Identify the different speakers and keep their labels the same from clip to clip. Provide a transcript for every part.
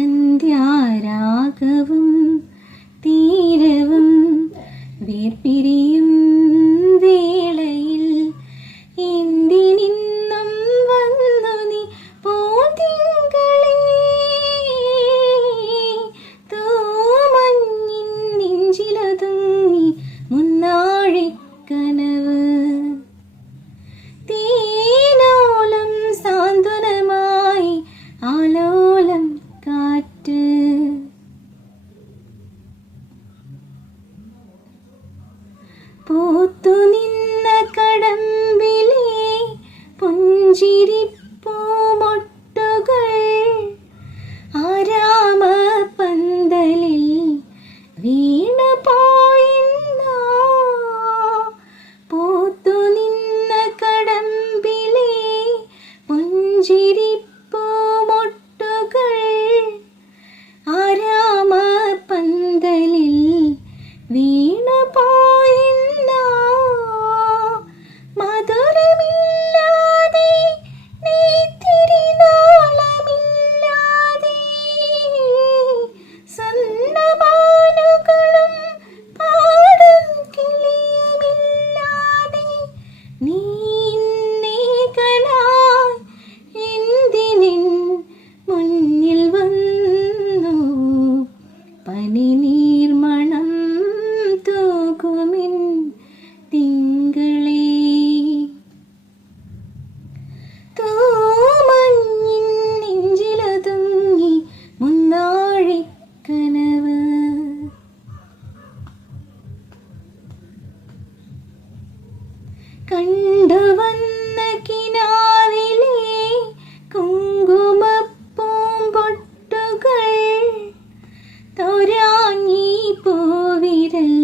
Speaker 1: സന്ധ്യാരാഗവും തീരവും വീർപ്പി കണ്ടവന്ന കണ്ടുവന്ന കിനാവിലെ കുങ്കുമപ്പൂമ്പൊട്ടുകൾ തൊരാഞ്ഞി പൂവിരൽ.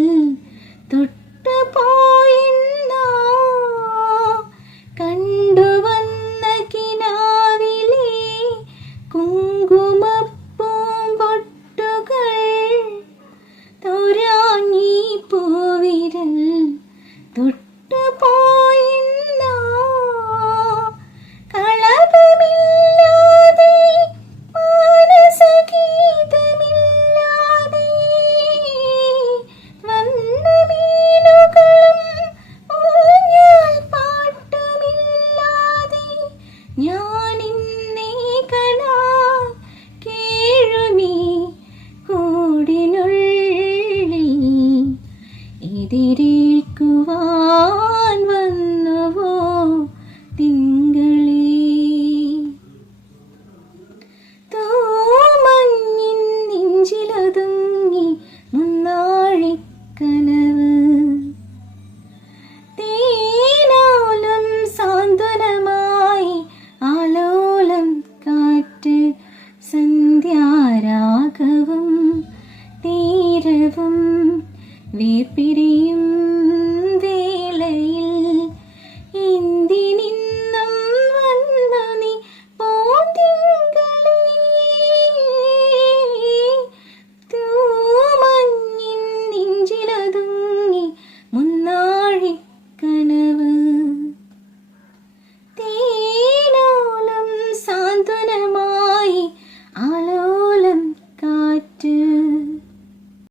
Speaker 1: കനവ്. തേനോലും സാന്ത്വനമായി ആലോലം കാറ്റ് സന്ധ്യാരാഗവും തീരവും വേർപിരി